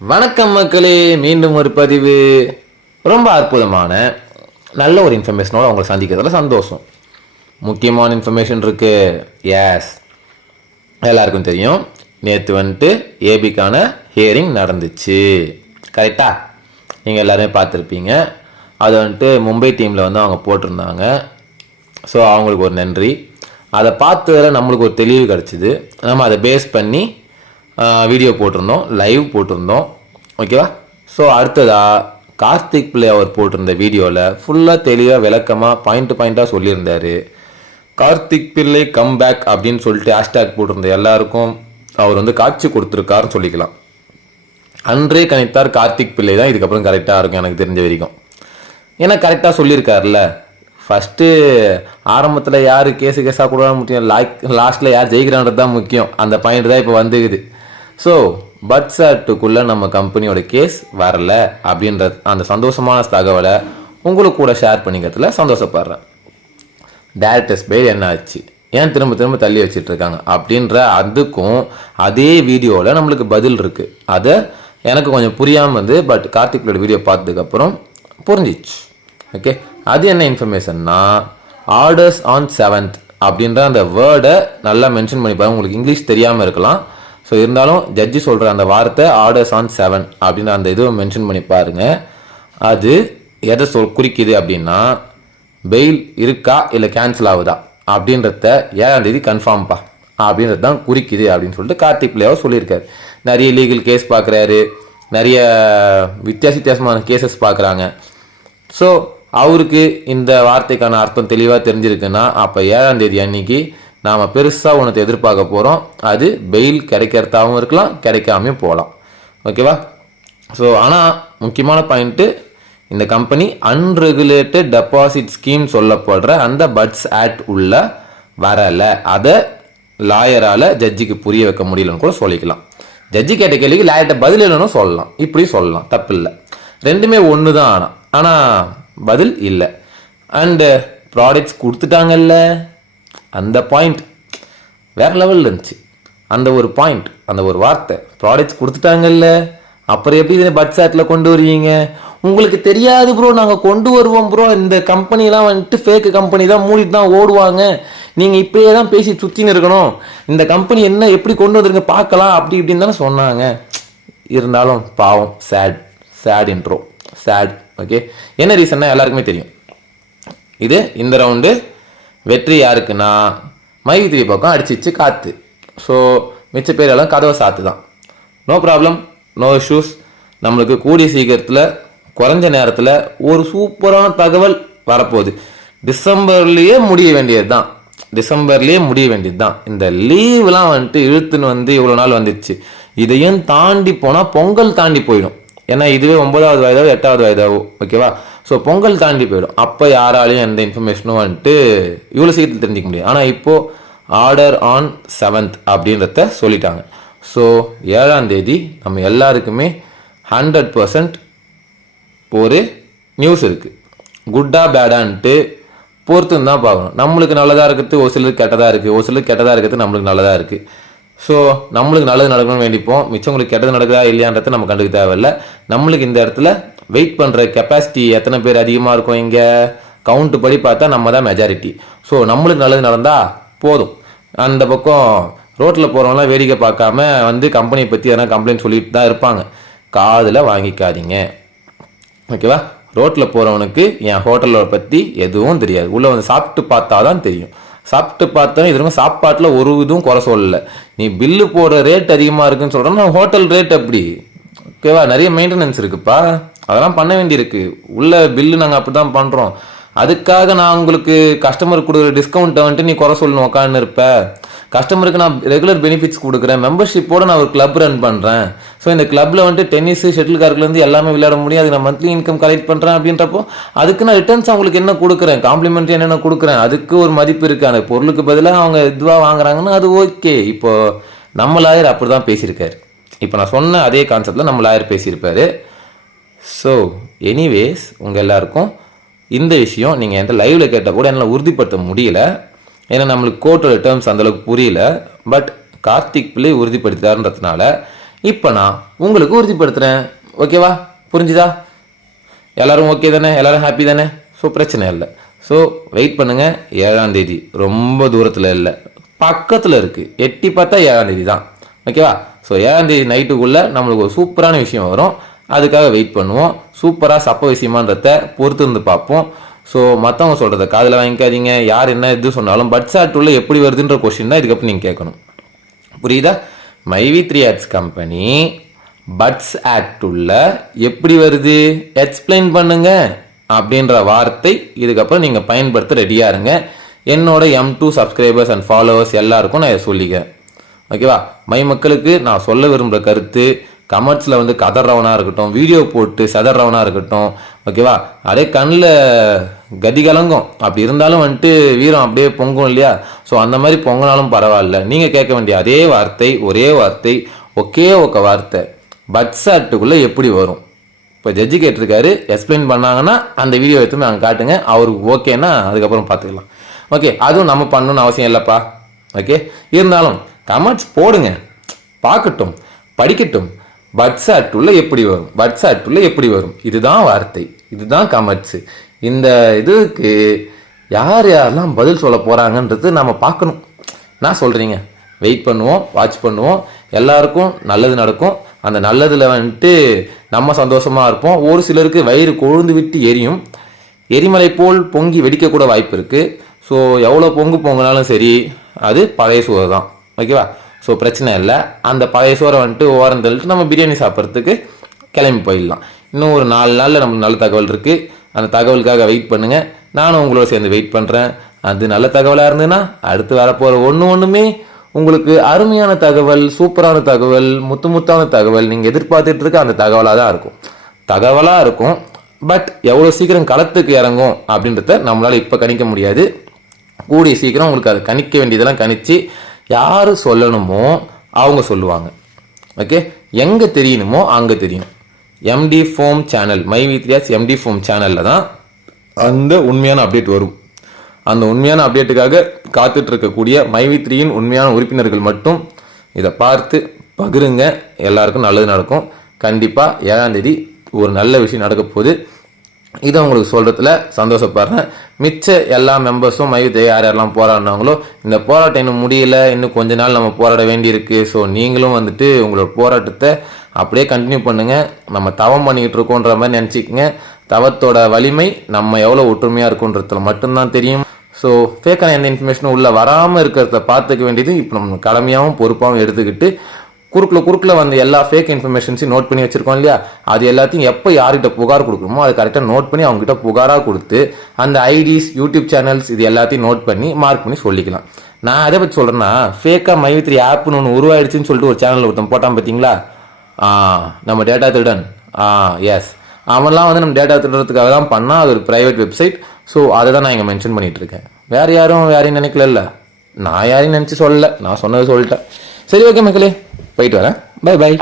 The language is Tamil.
வணக்கம் மக்களே மீண்டும் ஒரு பதிவு. ரொம்ப அற்புதமான நல்ல ஒரு இன்ஃபர்மேஷனோட உங்களை சந்திக்கிறதுல சந்தோஷம். முக்கியமான இன்ஃபர்மேஷன் இருக்கு. எஸ் எல்லாருக்கும் தெரியும். நேற்று வந்துட்டு ஏபிக்கான ஹியரிங் நடந்துச்சு. கரெக்டா நீங்கள் எல்லாருமே பார்த்துருப்பீங்க. அது வந்துட்டு மும்பை டீமில் வந்து அவங்க போட்டிருந்தாங்க. ஸோ அவங்களுக்கு ஒரு நன்றி. அதை பார்த்ததில் நம்மளுக்கு ஒரு தெளிவு கிடச்சிது. நம்ம அதை பேஸ் பண்ணி வீடியோ போட்டிருந்தோம் லைவ் போட்டிருந்தோம். ஓகேவா ஸோ அடுத்ததாக கார்த்திக் பிள்ளை அவர் போட்டிருந்த வீடியோவில் ஃபுல்லாக தெளிவாக விளக்கமாக பாயிண்ட் பாயிண்ட்டாக சொல்லியிருந்தார். கார்த்திக் பிள்ளை கம் பேக் அப்படின்னு சொல்லிட்டு ஹேஷ்டேக் போட்டிருந்த எல்லாருக்கும் அவர் வந்து காட்சி கொடுத்துருக்காருன்னு சொல்லிக்கலாம். அன்றே கணித்தார் கார்த்திக் பிள்ளை தான் இதுக்கப்புறம் கரெக்டாக இருக்கும் எனக்கு தெரிஞ்ச வரைக்கும். ஏன்னா கரெக்டாக சொல்லியிருக்காருல்ல. ஃபஸ்ட்டு ஆரம்பத்தில் யார் கேஸு கேஸாக கூட முக்கியம் லாக் லாஸ்ட்டில் யார் ஜெயிக்கிறான்றது தான் முக்கியம். அந்த பாயிண்ட் தான் இப்போ வந்துக்குது ஸோ பட்ஸாட்டுக்குள்ளே நம்ம கம்பெனியோட கேஸ் வரல அப்படின்ற அந்த சந்தோஷமான தகவலை உங்களுக்கு கூட ஷேர் பண்ணிக்கிறதுல சந்தோஷப்படுறேன். டேரக்டர்ஸ் பேர் என்ன ஆச்சு? ஏன் திரும்ப திரும்ப தள்ளி வச்சிட்ருக்காங்க அப்படின்ற அதுக்கும் அதே வீடியோவில் நம்மளுக்கு பதில் இருக்குது அதை எனக்கு கொஞ்சம் புரியாமல் வந்து பட் கார்த்திக்லோட வீடியோ பார்த்ததுக்கப்புறம் புரிஞ்சிச்சு. ஓகே அது என்ன இன்ஃபர்மேஷன்னா ஆர்டர்ஸ் ஆன் செவன்த் அப்படின்ற அந்த வேர்டை நல்லா மென்ஷன் பண்ணி பாருங்க. உங்களுக்கு இங்கிலீஷ் தெரியாமல் இருக்கலாம். ஸோ இருந்தாலும் ஜட்ஜி சொல்கிற அந்த வார்த்தை ஆர்டர்ஸ் ஆன் செவன் அப்படின்னு அந்த இதுவை மென்ஷன் பண்ணி பாருங்க. அது எதை சொல் குறிக்குது அப்படின்னா பெயில் இருக்கா இல்லை கேன்சல் ஆகுதா அப்படின்றத ஏழாம் தேதி கன்ஃபார்ம்ப்பா அப்படின்றது தான் குறிக்குது அப்படின்னு சொல்லிட்டு கார்த்திக் பிள்ளையாவும் சொல்லியிருக்காரு. நிறைய லீகல் கேஸ் பார்க்குறாரு நிறைய வித்தியாச வித்தியாசமான கேசஸ் பார்க்குறாங்க ஸோ அவருக்கு இந்த வார்த்தைக்கான அர்த்தம் தெளிவாக தெரிஞ்சிருக்குன்னா அப்போ ஏழாம் தேதி அன்னைக்கு நாம் பெருசாக ஒன்றத்தை எதிர்பார்க்க போகிறோம் அது பெயில் கிடைக்கிறதாகவும் இருக்கலாம் கிடைக்காமையும் போகலாம். ஓகேவா ஸோ ஆனால் முக்கியமான பாயிண்ட்டு இந்த கம்பெனி அன்ரெகுலேட்டட் டெபாசிட் ஸ்கீம் சொல்லப்படுற அந்த பட்ஸ் ஆக்ட் உள்ள வரலை. அதை லாயரால் ஜட்ஜிக்கு புரிய வைக்க முடியலன்னு கூட சொல்லிக்கலாம். ஜட்ஜி கேட்ட கேள்விக்கு லாயர்கிட்ட பதில் இல்லைன்னு சொல்லலாம். இப்படி சொல்லலாம். தப்பு இல்லை. ரெண்டுமே ஒன்று தான் ஆனால் ஆனால் பதில் இல்லை. அண்டு ப்ராடக்ட்ஸ் கொடுத்துட்டாங்கல்ல. அந்த பாயிண்ட் வேற லெவலில் இருந்துச்சு. அந்த ஒரு பாயிண்ட் அந்த ஒரு வார்த்தை ப்ராடக்ட்ஸ் கொடுத்துட்டாங்கல்ல? அப்புறம் எப்படி இதை பட் சாட்டில் கொண்டு வருவீங்க? உங்களுக்கு தெரியாது ப்ரோ நாங்கள் கொண்டு வருவோம் ப்ரோ இந்த கம்பெனிலாம் வந்துட்டு ஃபேக்கு கம்பெனி தான் மூடிட்டு தான் ஓடுவாங்க. நீங்கள் இப்படியே தான் பேசி சுற்றின்னு இருக்கணும். இந்த கம்பெனி என்ன எப்படி கொண்டு வந்துருங்க பார்க்கலாம். அப்படி இப்படின்னு தானே சொன்னாங்க. இருந்தாலும் பாவம் sad sad intro sad okay என்ன ரீசன்னா எல்லாருக்குமே தெரியும். இது இந்த ரவுண்டு வெற்றி யாருக்குன்னா? மைவித்திரி பக்கம் அடிச்சிச்சு காத்து. ஸோ மிச்ச பேர் எல்லாம் கதவை சாத்து தான் நோ ப்ராப்ளம் நோ இஷ்யூஸ் நம்மளுக்கு கூடிய சீக்கிரத்தில் குறைஞ்ச நேரத்தில் ஒரு சூப்பரான தகவல் வரப்போகுது. டிசம்பர்லேயே முடிய வேண்டியது தான் டிசம்பர்லேயே முடிய வேண்டியது தான் இந்த லீவ்லாம் வந்துட்டு இழுத்துன்னு வந்து இவ்வளோ நாள் வந்துச்சு. இதையும் தாண்டி போனால் பொங்கல் தாண்டி போயிடும். ஏன்னா இதுவே ஒன்பதாவது வயதாவோ எட்டாவது வயதாவோ ஓகேவா? ஸோ பொங்கல் தாண்டி போயிடும். அப்போ யாராலையும் எந்த இன்ஃபர்மேஷனும் வந்துட்டு இவ்வளோ சீக்கிரத்தில் தெரிஞ்சிக்க முடியும் ஆனால் இப்போது ஆர்டர் ஆன் செவன்த் அப்படின்றத சொல்லிட்டாங்க. ஸோ ஏழாம் தேதி நம்ம எல்லாருக்குமே ஹண்ட்ரட் பர்சன்ட் ஒரு நியூஸ் இருக்குது குட்டா பேடான்ட்டு பொறுத்து தான் பார்க்கணும். நம்மளுக்கு நல்லதாக இருக்கிறது ஒரு சிலருக்கு கெட்டதாக இருக்குது ஒரு சிலருக்கு கெட்டதாக இருக்கிறது நம்மளுக்கு நல்லதாக இருக்குது ஸோ நம்மளுக்கு நல்லது நடக்கணும்னு வேண்டிப்போம். மிச்சவங்களுக்கு கெட்டது நடக்குதா இல்லையான்றதை நம்ம கண்டுக்க தேவையில்ல. நம்மளுக்கு இந்த இடத்துல வெயிட் பண்ணுற கெப்பாசிட்டி எத்தனை பேர் அதிகமாக இருக்கும் இங்கே? கவுண்ட் படி பார்த்தா நம்ம தான் மெஜாரிட்டி ஸோ நம்மளுக்கு நல்லது நடந்தால் போதும். அந்த பக்கம் ரோட்டில் போகிறவங்களாம் வேடிக்கை பார்க்காம வந்து கம்பெனியை பற்றி எதனா கம்ப்ளைண்ட் சொல்லிட்டு தான் இருப்பாங்க. காதில் வாங்கிக்காதீங்க. ஓகேவா ரோட்டில் போகிறவனுக்கு என் ஹோட்டலை பற்றி எதுவும் தெரியாது. உள்ளே வந்து சாப்பிட்டு பார்த்தா தான் தெரியும். சாப்பிட்டு பார்த்தா இது வரைக்கும் சாப்பாட்டில் ஒரு இதுவும் குறை சொல்லலை. நீ பில்லு போடுற ரேட் அதிகமாக இருக்குன்னு சொல்கிறேன்னா ஹோட்டல் ரேட் அப்படி. ஓகேவா நிறைய மெயின்டெனன்ஸ் இருக்குப்பா. அதெல்லாம் பண்ண வேண்டியிருக்கு. உள்ள பில்லு நாங்கள் அப்படி தான் பண்ணுறோம் அதுக்காக நான் உங்களுக்கு கஸ்டமர் கொடுக்குற டிஸ்கவுண்ட்டை வந்துட்டு நீ குறை சொல்லணும் உட்காந்து இருப்ப. கஸ்டமருக்கு நான் ரெகுலர் பெனிஃபிட்ஸ் கொடுக்குறேன். மெம்பர்ஷிப்போட நான் ஒரு கிளப் ரன் பண்ணுறேன் ஸோ இந்த கிளப்பில் வந்துட்டு டென்னிஸ் ஷட்டில் கார்க்லேருந்து எல்லாமே விளையாட முடியும். அது நான் மந்த்லி இன்கம் கலெக்ட் பண்ணுறேன் அப்படின்றப்போ அதுக்கு நான் ரிட்டர்ன்ஸ் அவங்களுக்கு என்ன கொடுக்குறேன்? காம்ப்ளிமெண்ட்ரி என்னென்ன கொடுக்குறேன்? அதுக்கு ஒரு மதிப்பு இருக்குது அந்த பொருளுக்கு பதிலாக அவங்க இதுவாக வாங்குறாங்கன்னா அது ஓகே இப்போ நம்ம லாயர் அப்படி தான் பேசியிருக்காரு. இப்போ நான் சொன்ன அதே கான்செப்டில் நம்ம லாயர் பேசியிருப்பாரு. ஸோ எனிவேஸ் உங்கள் எல்லாருக்கும் இந்த விஷயம் நீங்கள் எந்த லைவில் கேட்டால் கூட என்னால் உறுதிப்படுத்த முடியல. ஏன்னா நம்மளுக்கு கோர்ட்டோட டேர்ம்ஸ் அந்தளவுக்கு புரியல. பட் கார்த்திக் பிள்ளை உறுதிப்படுத்தாருன்றதுனால இப்போ நான் உங்களுக்கு உறுதிப்படுத்துகிறேன் ஓகேவா புரிஞ்சுதா? எல்லோரும் ஓகே தானே? எல்லாரும் ஹாப்பி தானே? ஸோ பிரச்சனை இல்லை. ஸோ வெயிட் பண்ணுங்கள் ஏழாம் தேதி ரொம்ப தூரத்தில் இல்லை. பக்கத்தில் இருக்குது எட்டி பார்த்தா ஏழாம் தேதி தான். ஓகேவா ஸோ ஏழாம் தேதி நைட்டுக்குள்ளே நம்மளுக்கு ஒரு சூப்பரான விஷயம் வரும். அதுக்காக வெயிட் பண்ணுவோம். சூப்பராக சப்ப விஷயமான்றத பொறுத்து இருந்து பார்ப்போம். ஸோ மற்றவங்க சொல்கிறத காதில் வாங்கிக்காதீங்க. யார் என்ன இது சொன்னாலும் பட்சாட் உள்ள எப்படி வருதுன்ற கொஷின் தான் இதுக்கப்புறம் நீங்கள் கேட்கணும். புரியுதா? MyV three ads company BUDS act உள்ள எப்படி வருது? எக்ஸ்பிளைன் பண்ணுங்க. அப்படின்ற வார்த்தை இதுக்கப்புறம் நீங்கள் பயன்படுத்த ரெடியாக இருங்க. என்னோட M two subscribers and followers எல்லாருக்கும் நான் இதை சொல்லிக்கிறேன். ஓகேவா மை மக்களுக்கு நான் சொல்ல விரும்புகிற கருத்து கமெண்ட்ஸில் வந்து கதறவனாக இருக்கட்டும் வீடியோ போட்டு செதறவனாக இருக்கட்டும் ஓகேவா அப்படியே கண்ணில் கதி கலங்கும். அப்படி இருந்தாலும் வந்துட்டு வீரம் அப்படியே பொங்கும் இல்லையா? ஸோ அந்த மாதிரி பொங்கினாலும் பரவாயில்ல. நீங்கள் கேட்க வேண்டிய அதே வார்த்தை ஒரே வார்த்தை ஒக்கே ஒக்க வார்த்தை. பட்ஸாட்டுக்குள்ளே எப்படி வரும்? இப்போ ஜட்ஜி கேட்டிருக்காரு எக்ஸ்பிளைன் பண்ணாங்கன்னா அந்த வீடியோ எடுத்து நாங்கள் காட்டுங்க. அவருக்கு ஓகேன்னா அதுக்கப்புறம் பார்த்துக்கலாம். ஓகே அதுவும் நம்ம பண்ணணும்னு அவசியம் இல்லைப்பா. ஓகே இருந்தாலும் கமெண்ட்ஸ் போடுங்க. பார்க்கட்டும் படிக்கட்டும். பட்ஸாட்டுள்ள எப்படி வரும்? பட்ஸாட்டுள்ள எப்படி வரும்? இதுதான் வார்த்தை. இதுதான் கமெண்ட்ஸு இந்த இதுக்கு யார் யாரெல்லாம் பதில் சொல்ல போகிறாங்கன்றது நம்ம பார்க்கணும். நான் சொல்கிறீங்க வெயிட் பண்ணுவோம் வாட்ச் பண்ணுவோம். எல்லாருக்கும் நல்லது நடக்கும். அந்த நல்லதில் வந்துட்டு நம்ம சந்தோஷமாக இருப்போம். ஒரு சிலருக்கு வயிறு கொழுந்து விட்டு எரியும். எரிமலை போல் பொங்கி வெடிக்கக்கூட வாய்ப்பு இருக்குது ஸோ எவ்வளோ பொங்கு பொங்கினாலும் சரி அது பழைய சோறு தான் ஓகேவா? ஸோ பிரச்சனை இல்லை. அந்த பழைய சோறை வந்துட்டு ஓரம் தள்ளிட்டு நம்ம பிரியாணி சாப்பிட்றதுக்கு கிளம்பி போயிடலாம். இன்னும் ஒரு நாலு நாளில் நமக்கு நல்ல தகவல் இருக்குது அந்த தகவலுக்காக வெயிட் பண்ணுங்கள் நானும் உங்களோட சேர்ந்து வெயிட் பண்ணுறேன் அது நல்ல தகவலாக இருந்ததுன்னா அடுத்து வரப்போகிற ஒன்று ஒன்றுமே உங்களுக்கு அருமையான தகவல் சூப்பரான தகவல் முத்து முத்தான தகவல் நீங்கள் எதிர்பார்த்துட்டு இருக்க அந்த தகவலாக தான் இருக்கும். தகவலாக இருக்கும். பட் எவ்வளோ சீக்கிரம் களத்துக்கு இறங்கும் அப்படின்றத நம்மளால் இப்போ கணிக்க முடியாது. கூடிய சீக்கிரம் உங்களுக்கு அதை கணிக்க வேண்டியதெல்லாம் கணிச்சு யார் சொல்லணுமோ அவங்க சொல்லுவாங்க. ஓகே எங்கே தெரியணுமோ அங்கே தெரியும் எம்டி ஃபோம் சேனல் மை வித்யாஸ் எம்டி ஃபோம் சேனலில் தான் அந்த உண்மையான அப்டேட் வரும். அந்த உண்மையான அப்டேட்டுக்காக காத்துட்டு இருக்கக்கூடிய மைவி உண்மையான உறுப்பினர்கள் மட்டும் இதை பார்த்து பகிருங்க. எல்லாருக்கும் நல்லது நடக்கும். கண்டிப்பாக ஏழாம் தேதி ஒரு நல்ல விஷயம் நடக்க போகுது. இதை உங்களுக்கு சொல்கிறதுல சந்தோஷப்படுறேன் மிச்ச எல்லா மெம்பர்ஸும் மையத்தை யார் யாரெல்லாம் போராடினாங்களோ இந்த போராட்டம் இன்னும் முடியல இன்னும் கொஞ்ச நாள் நம்ம போராட வேண்டியிருக்கு. ஸோ நீங்களும் வந்துட்டு உங்களோட போராட்டத்தை அப்படியே கண்டினியூ பண்ணுங்கள் நம்ம தவம் பண்ணிக்கிட்டு இருக்கோன்ற மாதிரி நினச்சிக்கங்க. தவத்தோட வலிமை நம்ம எவ்வளோ ஒற்றுமையாக இருக்குன்றதுல மட்டும்தான் தெரியும். ஸோ ஃபேக்கான எந்த இன்ஃபர்மேஷனும் உள்ளே வராமல் இருக்கிறத பார்த்துக்க வேண்டியது இப்போ நம்ம கடமையாகவும் பொறுப்பாகவும் எடுத்துக்கிட்டு குறுக்கில் குறுக்கில் வந்து எல்லா ஃபேக் இன்ஃபர்மேஷன்ஸையும் நோட் பண்ணி வச்சுருக்கோம் இல்லையா? அது எல்லாத்தையும் எப்போ யார்கிட்ட புகார் கொடுக்கணுமோ அது கரெக்டாக நோட் பண்ணி அவங்ககிட்ட புகாராக கொடுத்து அந்த ஐடிஸ் யூடியூப் சேனல்ஸ் இது எல்லாத்தையும் நோட் பண்ணி மார்க் பண்ணி சொல்லிக்கலாம். நான் அதை பற்றி சொல்கிறேன்னா ஃபேக்காக மைவித்ரி ஆப்னு ஒன்று உருவாயிடுச்சுன்னு சொல்லிட்டு ஒரு சேனல் ஒருத்தன் போட்டான் பார்த்தீங்களா ஆ நம்ம டேட்டா திருடன். ஆ எஸ் அவன்லாம் வந்து நம்ம டேட்டா திருடுறதுக்காக தான் பண்ணால் அது ஒரு ப்ரைவேட் வெப்சைட் ஸோ அதை தான் நான் இங்கே மென்ஷன் பண்ணிகிட்ருக்கேன் இருக்கேன். வேறு யாரும் யாரையும் நினைக்கல நான் யாரையும் நினச்சி சொல்லலை. நான் சொன்னது சொல்லிட்டேன். சரி ஓகே மக்களே. போயிட்டு வரேன். By by